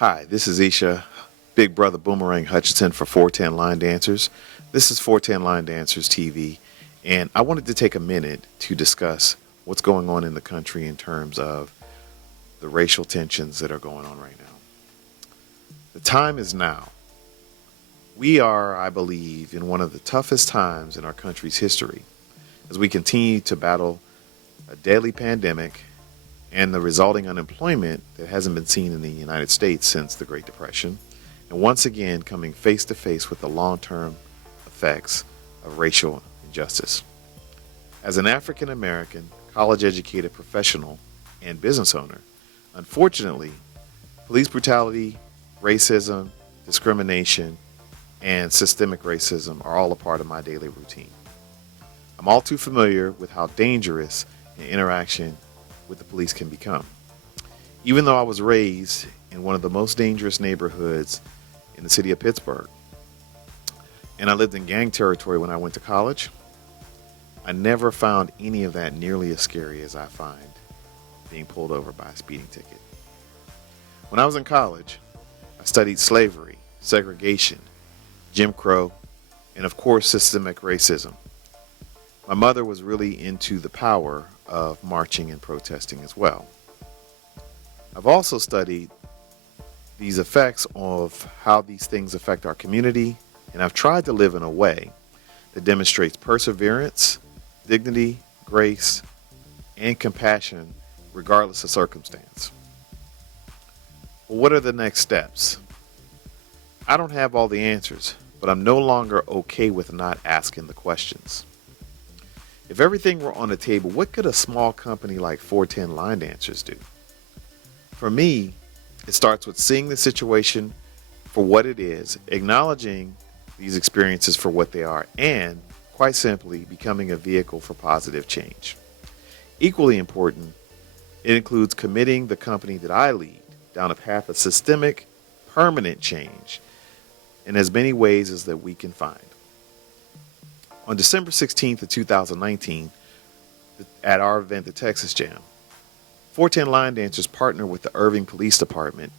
Hi, this is Isha, Big Brother Boomerang Hutchinson for 410 Line Dancers. This is 410 Line Dancers TV, and I wanted to take a minute to discuss what's going on in the country in terms of the racial tensions that are going on right now. The time is now. We are, I believe, in one of the toughest times in our country's history as we continue to battle a deadly pandemic and the resulting unemployment that hasn't been seen in the United States since the Great Depression, and once again coming face to face with the long-term effects of racial injustice. As an African American, college-educated professional and business owner, unfortunately, police brutality, racism, discrimination, and systemic racism are all a part of my daily routine. I'm all too familiar with how dangerous an interaction with the police can become. Even though I was raised in one of the most dangerous neighborhoods in the city of Pittsburgh, and I lived in gang territory when I went to college, I never found any of that nearly as scary as I find being pulled over by a speeding ticket. When I was in college, I studied slavery, segregation, Jim Crow, and of course systemic racism. My mother was really into the power of marching and protesting as well. I've also studied these effects of how these things affect our community, and I've tried to live in a way that demonstrates perseverance, dignity, grace, and compassion regardless of circumstance. Well, what are the next steps? I don't have all the answers, but I'm no longer okay with not asking the questions. If everything were on the table, what could a small company like 410 Line Dancers do? For me, it starts with seeing the situation for what it is, acknowledging these experiences for what they are, and quite simply becoming a vehicle for positive change. Equally important, it includes committing the company that I lead down a path of systemic, permanent change in as many ways as that we can find. On December 16th of 2019, at our event, the Texas Jam, 410 Line Dancers partnered with the Irving Police Department,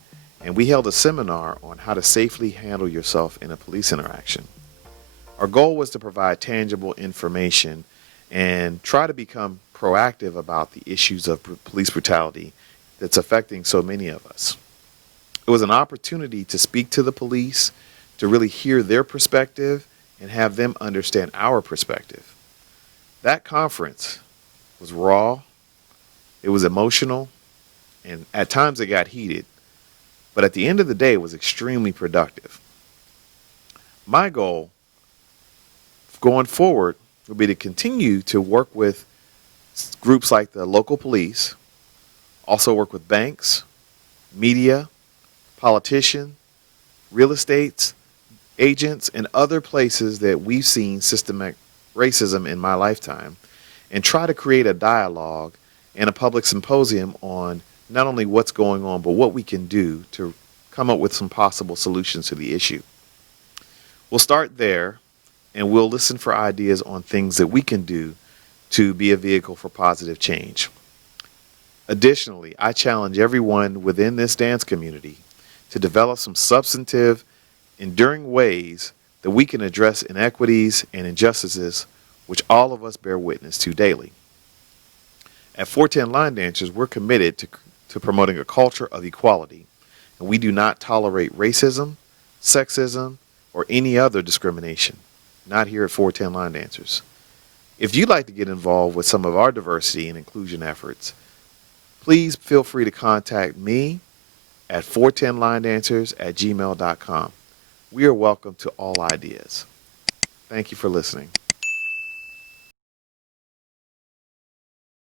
and we held a seminar on how to safely handle yourself in a police interaction. Our goal was to provide tangible information and try to become proactive about the issues of police brutality that's affecting so many of us. It was an opportunity to speak to the police, to really hear their perspective, and have them understand our perspective. That conference was raw, it was emotional, and at times it got heated, but at the end of the day, it was extremely productive. My goal going forward will be to continue to work with groups like the local police, also work with banks, media, politicians, real estate agents, and other places that we've seen systemic racism in my lifetime, and try to create a dialogue and a public symposium on not only what's going on, but what we can do to come up with some possible solutions to the issue. We'll start there, and we'll listen for ideas on things that we can do to be a vehicle for positive change. Additionally, I challenge everyone within this dance community to develop some substantive, enduring ways that we can address inequities and injustices which all of us bear witness to daily. At 410 Line Dancers, we're committed to promoting a culture of equality, and we do not tolerate racism, sexism, or any other discrimination. Not here at 410 Line Dancers. If you'd like to get involved with some of our diversity and inclusion efforts, please feel free to contact me at 410linedancers@gmail.com. We are welcome to all ideas. Thank you for listening.